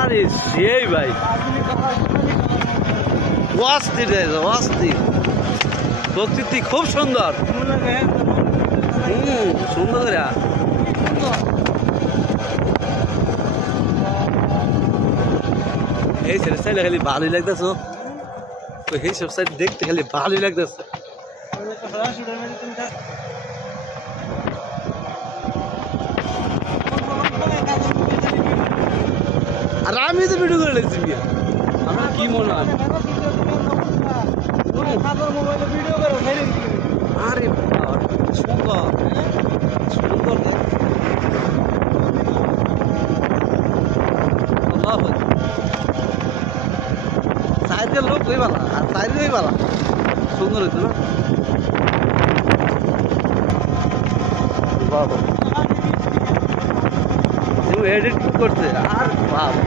আরে সেই ভাই অস্থির অস্থির প্রকৃতি খুব সুন্দর। সুন্দর এই সাইড খালি ভালোই লাগতেছে, তো এই সব সাইড দেখতে খালি ভালোই লাগতেছে। আর আমি তো ভিডিও করে লেগেছি আমার কি মনে হয়। আরে সুন্দর সুন্দর সাইডের লোক ওই বালা আর সাইডে ওই বালা সুন্দর হইতো না। বাবা এডিট করছে আর বাবা